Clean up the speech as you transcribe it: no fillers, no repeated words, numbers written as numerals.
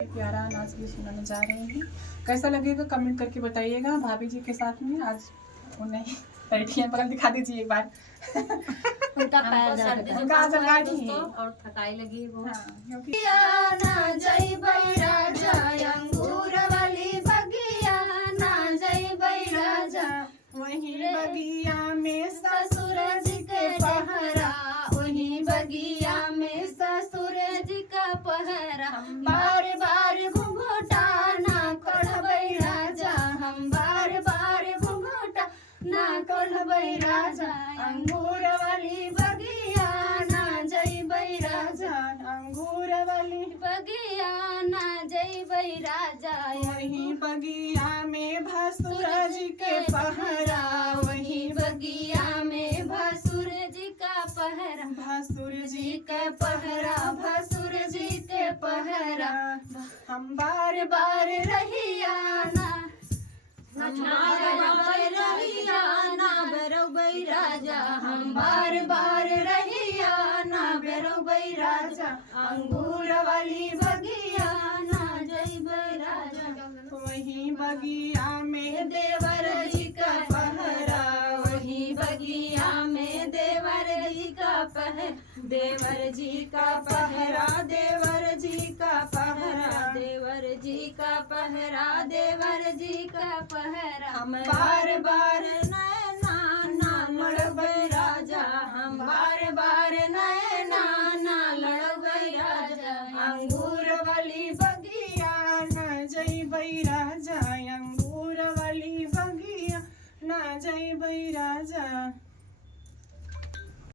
प्यारा नाच भी सुनाने जा रहे हैं। कैसा लगेगा कमेंट करके बताइएगा। भाभी जी के साथ में आज उन्हें बैठिए, बगल दिखा दीजिए एक बार। उनका पैर दर्द है। उनका जगह नहीं है और थकाई लगी वो। हाँ, क्योंकि ना जय बैराजा अंगूर वाली बगिया, ना जय बैराजा वही बगिया में ससुर जी के पहरा, वही बगिया में ससुर जी का पहरा। बार बार घुंघटा ना कढ़बै राजा, हम बार बार घुंघटा ना कढ़बै राजा। अंगूर वाली बगिया ना जइबै राजा, अंगूर वाली बगिया ना जइबै राजा। वही बगिया में भसुर जी के पहरा, वही बगिया में भसुर जी का पहरा, भसुर जी के पहरा, भसुर जी के पहरा। हम बार बार रहिया ना रहिया ना बेरौबै राजा, हम बार बार रहिया ना बेरौबै राजा। अंगूर वाली बगिया ना जइबै राजा, वही बगिया में देवर जी का पहरा, वही बगिया में देवर जी का पहरा, देवर जी का पहरा, देवर जी का पहरा, देवर जी का पहरा, देवर जी का पहरा। हम बार बार